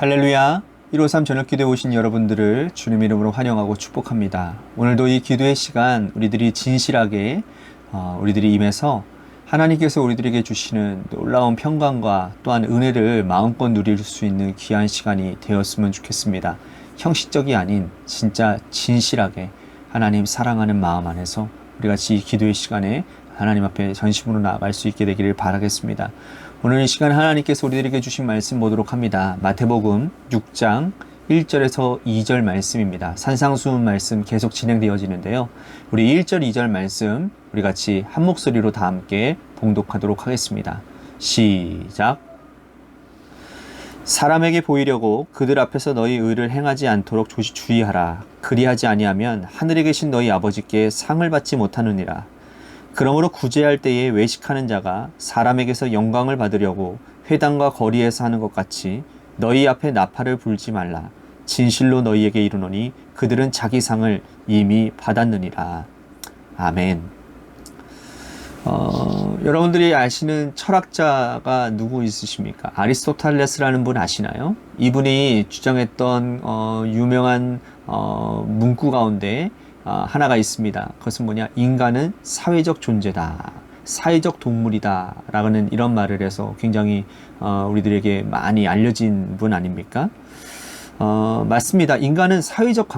할렐루야. 153 저녁기도에 오신 여러분들을 주님 이름으로 환영하고 축복합니다. 오늘도 이 기도의 시간 우리들이 진실하게 우리들이 임해서 하나님께서 우리들에게 주시는 놀라운 평강과 또한 은혜를 마음껏 누릴 수 있는 귀한 시간이 되었으면 좋겠습니다. 형식적이 아닌 진짜 진실하게 하나님 사랑하는 마음 안에서 우리 같이 이 기도의 시간에 하나님 앞에 전심으로 나아갈 수 있게 되기를 바라겠습니다. 오늘 이 시간 하나님께서 우리들에게 주신 말씀 보도록 합니다. 마태복음 6장 1절에서 2절 말씀입니다. 산상수훈 말씀 계속 진행되어지는데요. 우리 1절, 2절 말씀 우리 같이 한 목소리로 다 함께 봉독하도록 하겠습니다. 시작. 사람에게 보이려고 그들 앞에서 너희 의를 행하지 않도록 주의하라. 그리하지 아니하면 하늘에 계신 너희 아버지께 상을 받지 못하느니라. 그러므로 구제할 때에 외식하는 자가 사람에게서 영광을 받으려고 회당과 거리에서 하는 것 같이 너희 앞에 나팔을 불지 말라. 진실로 너희에게 이르노니 그들은 자기 상을 이미 받았느니라. 아멘. 여러분들이 아시는 철학자가 누구 있으십니까? 아리스토텔레스라는 분 아시나요? 이분이 주장했던 유명한 문구 가운데 하나가 있습니다. 그것은 뭐냐? 인간은 사회적 존재다. 사회적 동물이다. 라는 이런 말을 해서 굉장히 우리들에게 많이 알려진 분 아닙니까? 맞습니다. 인간은 사회적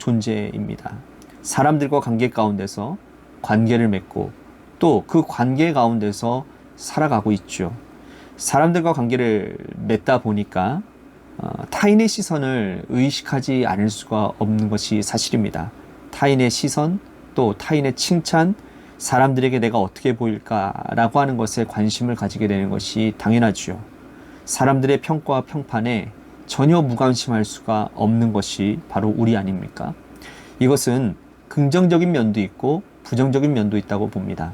존재입니다. 사람들과 관계 가운데서 관계를 맺고 또 그 관계 가운데서 살아가고 있죠. 사람들과 관계를 맺다 보니까 타인의 시선을 의식하지 않을 수가 없는 것이 사실입니다. 타인의 시선, 또 타인의 칭찬, 사람들에게 내가 어떻게 보일까라고 하는 것에 관심을 가지게 되는 것이 당연하죠. 사람들의 평가와 평판에 전혀 무관심할 수가 없는 것이 바로 우리 아닙니까? 이것은 긍정적인 면도 있고 부정적인 면도 있다고 봅니다.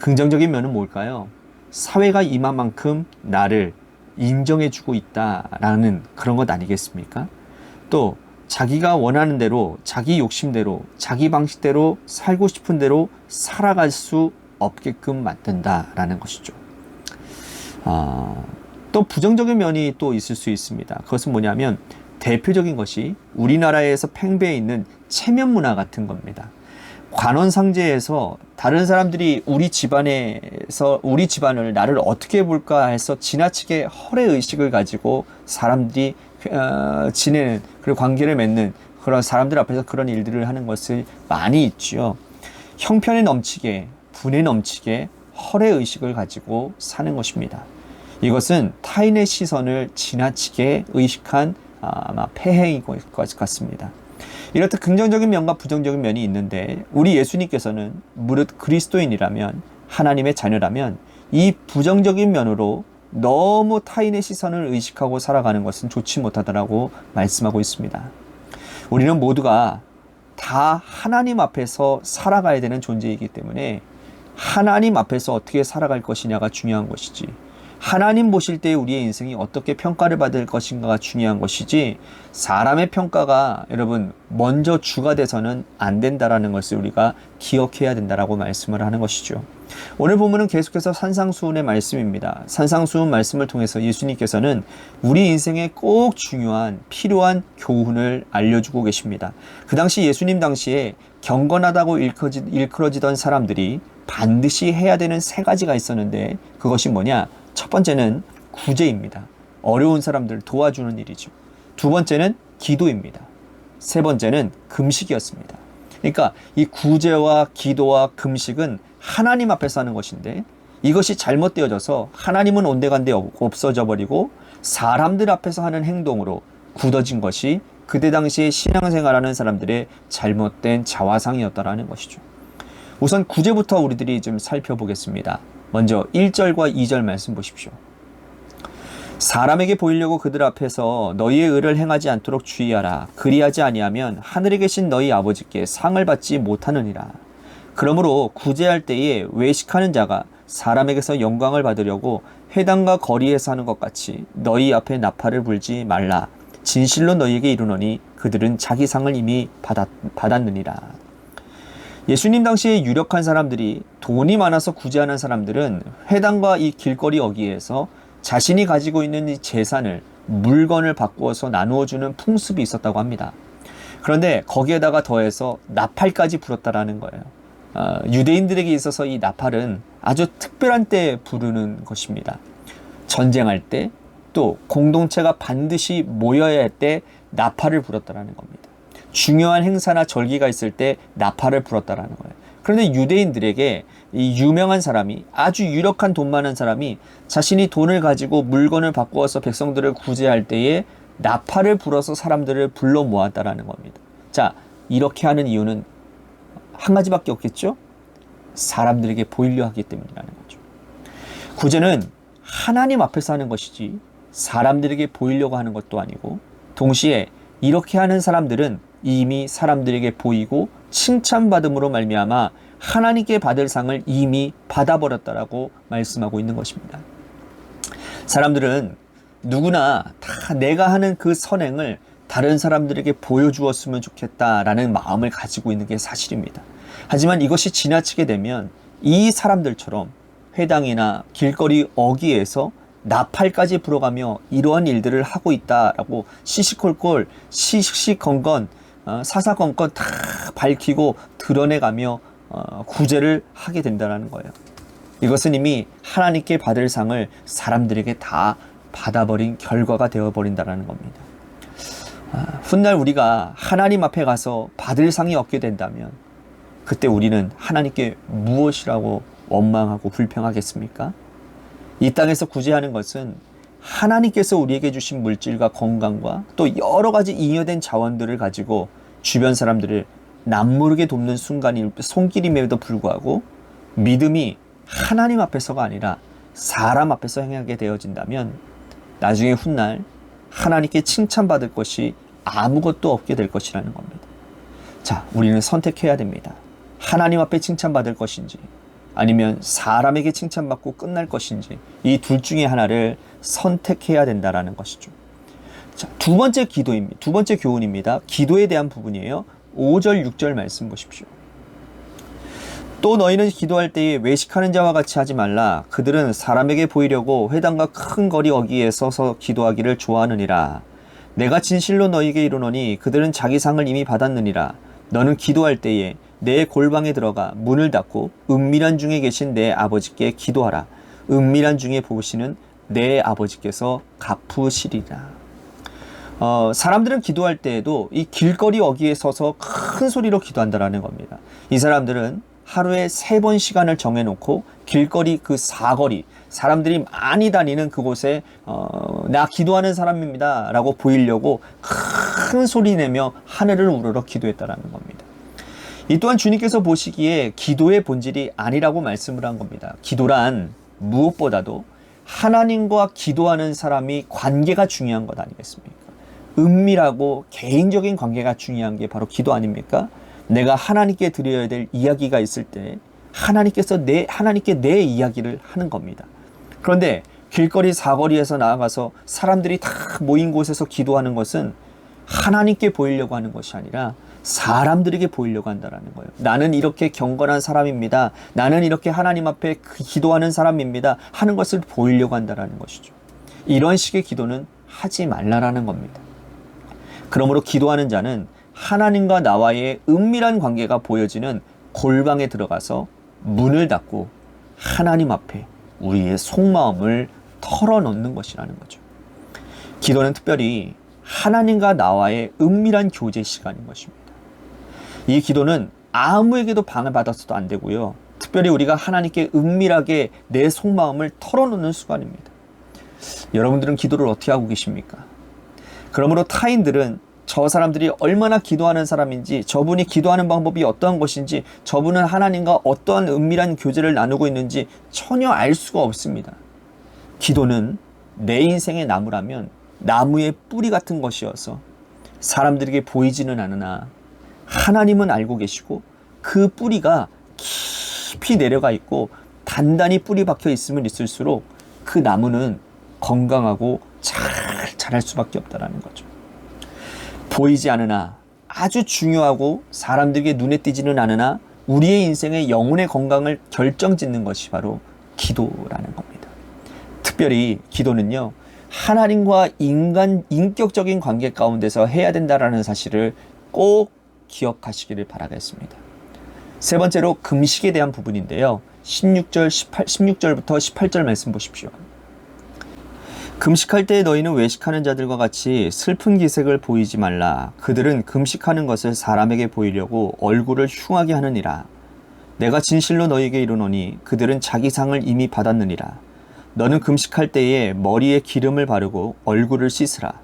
긍정적인 면은 뭘까요? 사회가 이만큼 나를 인정해주고 있다라는 그런 것 아니겠습니까? 또 자기가 원하는 대로, 자기 욕심대로, 자기 방식대로 살고 싶은 대로 살아갈 수 없게끔 만든다라는 것이죠. 또 부정적인 면이 또 있을 수 있습니다. 그것은 뭐냐면 대표적인 것이 우리나라에서 팽배해 있는 체면 문화 같은 겁니다. 관원상제에서 다른 사람들이 우리 집안을 나를 어떻게 볼까 해서 지나치게 허례의식을 가지고 사람들이 지내는, 그리고 관계를 맺는 그런 사람들 앞에서 그런 일들을 하는 것을 많이 있죠. 형편에 넘치게, 분에 넘치게 허례의식을 가지고 사는 것입니다. 이것은 타인의 시선을 지나치게 의식한 아마 폐해인 것 같습니다. 이렇듯 긍정적인 면과 부정적인 면이 있는데 우리 예수님께서는 무릇 그리스도인이라면, 하나님의 자녀라면 이 부정적인 면으로 너무 타인의 시선을 의식하고 살아가는 것은 좋지 못하다라고 말씀하고 있습니다. 우리는 모두가 다 하나님 앞에서 살아가야 되는 존재이기 때문에 하나님 앞에서 어떻게 살아갈 것이냐가 중요한 것이지, 하나님 보실 때 우리의 인생이 어떻게 평가를 받을 것인가가 중요한 것이지, 사람의 평가가 여러분 먼저 주가 돼서는 안 된다라는 것을 우리가 기억해야 된다라고 말씀을 하는 것이죠. 오늘 본문은 계속해서 산상수훈의 말씀입니다. 산상수훈 말씀을 통해서 예수님께서는 우리 인생에 꼭 중요한 필요한 교훈을 알려주고 계십니다. 그 당시 예수님 당시에 경건하다고 일컬어지던 사람들이 반드시 해야 되는 세 가지가 있었는데 그것이 뭐냐? 첫 번째는 구제입니다. 어려운 사람들을 도와주는 일이죠. 두 번째는 기도입니다. 세 번째는 금식이었습니다. 그러니까 이 구제와 기도와 금식은 하나님 앞에서 하는 것인데 이것이 잘못되어져서 하나님은 온데간데 없어져 버리고 사람들 앞에서 하는 행동으로 굳어진 것이 그때 당시에 신앙생활하는 사람들의 잘못된 자화상이었다라는 것이죠. 우선 구제부터 우리들이 좀 살펴보겠습니다. 먼저 1절과 2절 말씀 보십시오. 사람에게 보이려고 그들 앞에서 너희의 의를 행하지 않도록 주의하라. 그리하지 아니하면 하늘에 계신 너희 아버지께 상을 받지 못하느니라. 그러므로 구제할 때에 외식하는 자가 사람에게서 영광을 받으려고 회당과 거리에서 하는 것 같이 너희 앞에 나팔을 불지 말라. 진실로 너희에게 이르노니 그들은 자기 상을 이미 받았느니라. 예수님 당시에 유력한 사람들이, 돈이 많아서 구제하는 사람들은 회당과 이 길거리 어귀에서 자신이 가지고 있는 이 재산을 물건을 바꾸어서 나누어주는 풍습이 있었다고 합니다. 그런데 거기에다가 더해서 나팔까지 불었다라는 거예요. 유대인들에게 있어서 이 나팔은 아주 특별한 때에 부르는 것입니다. 전쟁할 때, 또 공동체가 반드시 모여야 할 때 나팔을 불었다라는 겁니다. 중요한 행사나 절기가 있을 때 나팔을 불었다라는 거예요. 그런데 유대인들에게 이 유명한 사람이, 아주 유력한 돈 많은 사람이 자신이 돈을 가지고 물건을 바꾸어서 백성들을 구제할 때에 나팔을 불어서 사람들을 불러 모았다라는 겁니다. 자, 이렇게 하는 이유는 한 가지밖에 없겠죠? 사람들에게 보이려 하기 때문이라는 거죠. 구제는 하나님 앞에서 하는 것이지 사람들에게 보이려고 하는 것도 아니고, 동시에 이렇게 하는 사람들은 이미 사람들에게 보이고 칭찬받음으로 말미암아 하나님께 받을 상을 이미 받아버렸다라고 말씀하고 있는 것입니다. 사람들은 누구나 다 내가 하는 그 선행을 다른 사람들에게 보여주었으면 좋겠다라는 마음을 가지고 있는 게 사실입니다. 하지만 이것이 지나치게 되면 이 사람들처럼 회당이나 길거리 어귀에서 나팔까지 불어가며 이러한 일들을 하고 있다라고 시시콜콜 시시건건 사사건건 다 밝히고 드러내가며 구제를 하게 된다는 거예요. 이것은 이미 하나님께 받을 상을 사람들에게 다 받아버린 결과가 되어버린다는 겁니다. 훗날 우리가 하나님 앞에 가서 받을 상이 없게 된다면 그때 우리는 하나님께 무엇이라고 원망하고 불평하겠습니까? 이 땅에서 구제하는 것은 하나님께서 우리에게 주신 물질과 건강과 또 여러 가지 잉여된 자원들을 가지고 주변 사람들을 남모르게 돕는 순간이 손길임에도 불구하고 믿음이 하나님 앞에서가 아니라 사람 앞에서 행하게 되어진다면 나중에 훗날 하나님께 칭찬받을 것이 아무것도 없게 될 것이라는 겁니다. 자, 우리는 선택해야 됩니다. 하나님 앞에 칭찬받을 것인지 아니면 사람에게 칭찬받고 끝날 것인지, 이 둘 중에 하나를 선택해야 된다라는 것이죠. 자, 두 번째 교훈입니다. 기도에 대한 부분이에요. 5절, 6절 말씀 보십시오. 또 너희는 기도할 때에 외식하는 자와 같이 하지 말라. 그들은 사람에게 보이려고 회당과 큰 거리 어귀에 서서 기도하기를 좋아하느니라. 내가 진실로 너희에게 이르노니 그들은 자기 상을 이미 받았느니라. 너는 기도할 때에 내 골방에 들어가 문을 닫고 은밀한 중에 계신 내 아버지께 기도하라. 은밀한 중에 보시는 내 아버지께서 갚으시리라. 사람들은 기도할 때에도 이 길거리 어귀에 서서 큰 소리로 기도한다라는 겁니다. 이 사람들은 하루에 3번 시간을 정해놓고 길거리 그 사거리, 사람들이 많이 다니는 그곳에 나 기도하는 사람입니다 라고 보이려고 큰 소리 내며 하늘을 우러러 기도했다라는 겁니다. 이 또한 주님께서 보시기에 기도의 본질이 아니라고 말씀을 한 겁니다. 기도란 무엇보다도 하나님과 기도하는 사람이 관계가 중요한 것 아니겠습니까? 은밀하고 개인적인 관계가 중요한 게 바로 기도 아닙니까? 내가 하나님께 드려야 될 이야기가 있을 때 하나님께 내 이야기를 하는 겁니다. 그런데 길거리 사거리에서 나아가서 사람들이 다 모인 곳에서 기도하는 것은 하나님께 보이려고 하는 것이 아니라 사람들에게 보이려고 한다는 거예요. 나는 이렇게 경건한 사람입니다. 나는 이렇게 하나님 앞에 기도하는 사람입니다. 하는 것을 보이려고 한다는 것이죠. 이런 식의 기도는 하지 말라라는 겁니다. 그러므로 기도하는 자는 하나님과 나와의 은밀한 관계가 보여지는 골방에 들어가서 문을 닫고 하나님 앞에 우리의 속마음을 털어놓는 것이라는 거죠. 기도는 특별히 하나님과 나와의 은밀한 교제 시간인 것입니다. 이 기도는 아무에게도 방해받아서도 안 되고요. 특별히 우리가 하나님께 은밀하게 내 속마음을 털어놓는 시간입니다. 여러분들은 기도를 어떻게 하고 계십니까? 그러므로 타인들은 저 사람들이 얼마나 기도하는 사람인지, 저분이 기도하는 방법이 어떠한 것인지, 저분은 하나님과 어떠한 은밀한 교제를 나누고 있는지 전혀 알 수가 없습니다. 기도는 내 인생의 나무라면 나무의 뿌리 같은 것이어서 사람들에게 보이지는 않으나 하나님은 알고 계시고 그 뿌리가 깊이 내려가 있고 단단히 뿌리 박혀 있으면 있을수록 그 나무는 건강하고 잘 자랄 수밖에 없다는 거죠. 보이지 않으나 아주 중요하고 사람들에게 눈에 띄지는 않으나 우리의 인생의 영혼의 건강을 결정짓는 것이 바로 기도라는 겁니다. 특별히 기도는요, 하나님과 인격적인 관계 가운데서 해야 된다라는 사실을 꼭 기억하시기를 바라겠습니다. 세 번째로 금식에 대한 부분인데요. 16절부터 18절 말씀 보십시오. 금식할 때 너희는 외식하는 자들과 같이 슬픈 기색을 보이지 말라. 그들은 금식하는 것을 사람에게 보이려고 얼굴을 흉하게 하느니라. 내가 진실로 너희에게 이르노니 그들은 자기 상을 이미 받았느니라. 너는 금식할 때에 머리에 기름을 바르고 얼굴을 씻으라.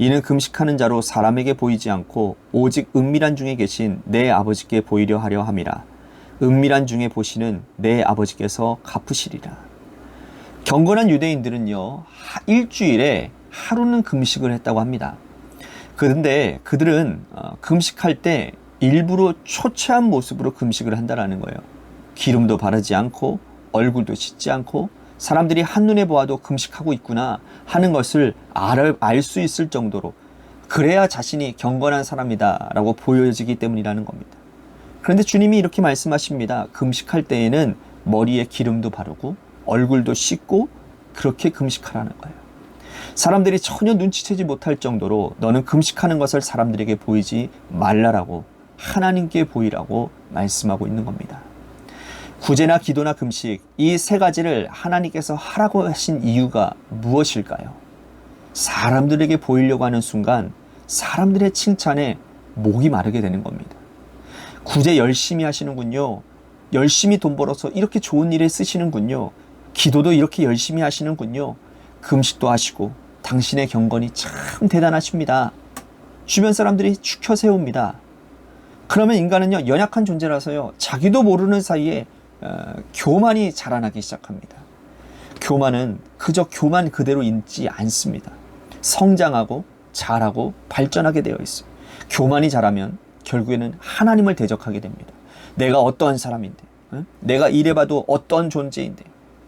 이는 금식하는 자로 사람에게 보이지 않고 오직 은밀한 중에 계신 내 아버지께 보이려 하려 함이라. 은밀한 중에 보시는 내 아버지께서 갚으시리라. 경건한 유대인들은요, 일주일에 하루는 금식을 했다고 합니다. 그런데 그들은 금식할 때 일부러 초췌한 모습으로 금식을 한다라는 거예요. 기름도 바르지 않고 얼굴도 씻지 않고 사람들이 한눈에 보아도 금식하고 있구나 하는 것을 알 수 있을 정도로, 그래야 자신이 경건한 사람이다 라고 보여지기 때문이라는 겁니다. 그런데 주님이 이렇게 말씀하십니다. 금식할 때에는 머리에 기름도 바르고 얼굴도 씻고 그렇게 금식하라는 거예요. 사람들이 전혀 눈치채지 못할 정도로 너는 금식하는 것을 사람들에게 보이지 말라라고, 하나님께 보이라고 말씀하고 있는 겁니다. 구제나 기도나 금식, 이 세 가지를 하나님께서 하라고 하신 이유가 무엇일까요? 사람들에게 보이려고 하는 순간 사람들의 칭찬에 목이 마르게 되는 겁니다. 구제 열심히 하시는군요. 열심히 돈 벌어서 이렇게 좋은 일에 쓰시는군요. 기도도 이렇게 열심히 하시는군요. 금식도 하시고 당신의 경건이 참 대단하십니다. 주변 사람들이 추켜 세웁니다. 그러면 인간은요, 연약한 존재라서요, 자기도 모르는 사이에 교만이 자라나기 시작합니다. 교만은 그저 교만 그대로 있지 않습니다. 성장하고 자라고 발전하게 되어 있어요. 교만이 자라면 결국에는 하나님을 대적하게 됩니다. 내가 어떠한 사람인데, 내가 이래봐도 어떤 존재인데,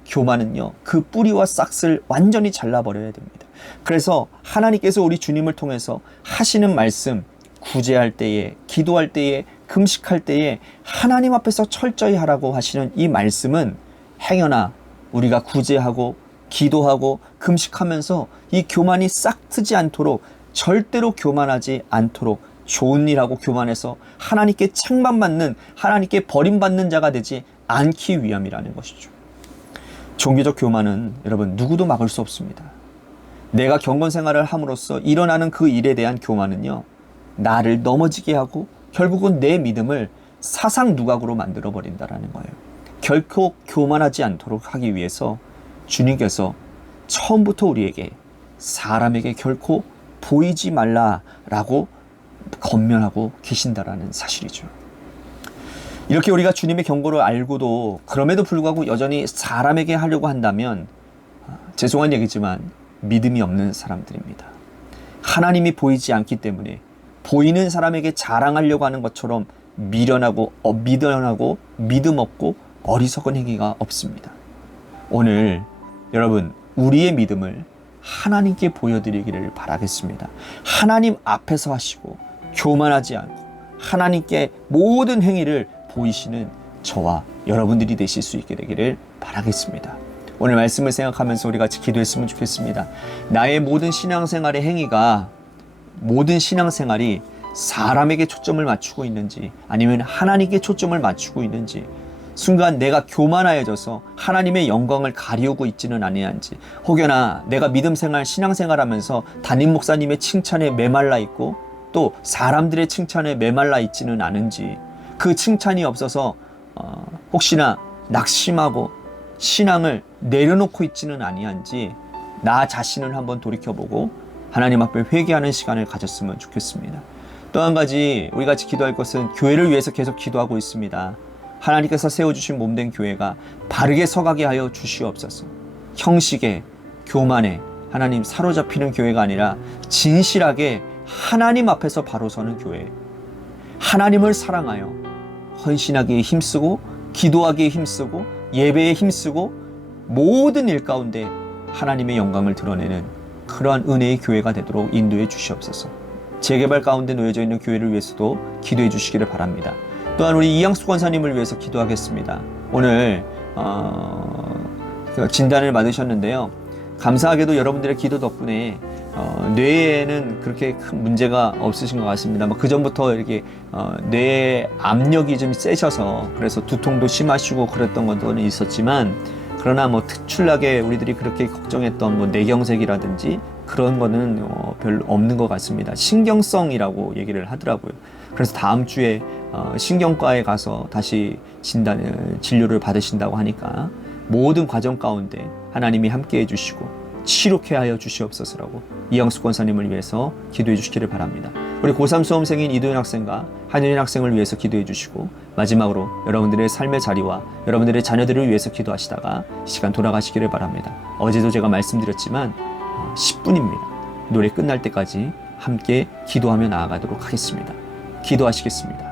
교만은요, 그 뿌리와 싹을 완전히 잘라버려야 됩니다. 그래서 하나님께서 우리 주님을 통해서 하시는 말씀, 구제할 때에, 기도할 때에, 금식할 때에 하나님 앞에서 철저히 하라고 하시는 이 말씀은 행여나 우리가 구제하고 기도하고 금식하면서 이 교만이 싹 트지 않도록, 절대로 교만하지 않도록, 좋은 일하고 교만해서 하나님께 책망받는, 하나님께 버림받는 자가 되지 않기 위함이라는 것이죠. 종교적 교만은 여러분 누구도 막을 수 없습니다. 내가 경건 생활을 함으로써 일어나는 그 일에 대한 교만은요, 나를 넘어지게 하고 결국은 내 믿음을 사상 누각으로 만들어 버린다라는 거예요. 결코 교만하지 않도록 하기 위해서 주님께서 처음부터 우리에게 사람에게 결코 보이지 말라라고 권면하고 계신다라는 사실이죠. 이렇게 우리가 주님의 경고를 알고도 그럼에도 불구하고 여전히 사람에게 하려고 한다면 죄송한 얘기지만 믿음이 없는 사람들입니다. 하나님이 보이지 않기 때문에 보이는 사람에게 자랑하려고 하는 것처럼 미련하고 믿음 없고 어리석은 행위가 없습니다. 오늘 여러분, 우리의 믿음을 하나님께 보여드리기를 바라겠습니다. 하나님 앞에서 하시고 교만하지 않고 하나님께 모든 행위를 보이시는 저와 여러분들이 되실 수 있게 되기를 바라겠습니다. 오늘 말씀을 생각하면서 우리 같이 기도했으면 좋겠습니다. 나의 모든 신앙생활의 행위가, 모든 신앙생활이 사람에게 초점을 맞추고 있는지 아니면 하나님께 초점을 맞추고 있는지, 순간 내가 교만하여져서 하나님의 영광을 가리우고 있지는 아니한지, 혹여나 내가 믿음생활, 신앙생활하면서 담임 목사님의 칭찬에 메말라 있고 또 사람들의 칭찬에 메말라 있지는 않은지, 그 칭찬이 없어서 혹시나 낙심하고 신앙을 내려놓고 있지는 아니한지 나 자신을 한번 돌이켜보고 하나님 앞에 회개하는 시간을 가졌으면 좋겠습니다. 또 한 가지 우리 같이 기도할 것은 교회를 위해서 계속 기도하고 있습니다. 하나님께서 세워주신 몸된 교회가 바르게 서가게 하여 주시옵소서. 형식에, 교만에 하나님 사로잡히는 교회가 아니라 진실하게 하나님 앞에서 바로 서는 교회, 하나님을 사랑하여 헌신하기에 힘쓰고 기도하기에 힘쓰고 예배에 힘쓰고 모든 일 가운데 하나님의 영광을 드러내는 그러한 은혜의 교회가 되도록 인도해 주시옵소서. 재개발 가운데 놓여져 있는 교회를 위해서도 기도해 주시기를 바랍니다. 또한 우리 이양수 권사님을 위해서 기도하겠습니다. 오늘 진단을 받으셨는데요. 감사하게도 여러분들의 기도 덕분에 뇌에는 그렇게 큰 문제가 없으신 것 같습니다. 그 전부터 이렇게 뇌 압력이 좀 세셔서 그래서 두통도 심하시고 그랬던 것들은 있었지만, 그러나 특출나게 우리들이 그렇게 걱정했던 뇌경색이라든지 그런 거는 별로 없는 것 같습니다. 신경성이라고 얘기를 하더라고요. 그래서 다음 주에 신경과에 가서 다시 진료를 받으신다고 하니까 모든 과정 가운데 하나님이 함께 해주시고 치료케 하여 주시옵소서라고 이영숙 권사님을 위해서 기도해 주시기를 바랍니다. 우리 고3 수험생인 이도현 학생과 한효인 학생을 위해서 기도해 주시고, 마지막으로 여러분들의 삶의 자리와 여러분들의 자녀들을 위해서 기도하시다가 시간 돌아가시기를 바랍니다. 어제도 제가 말씀드렸지만 10분입니다. 노래 끝날 때까지 함께 기도하며 나아가도록 하겠습니다. 기도하시겠습니다.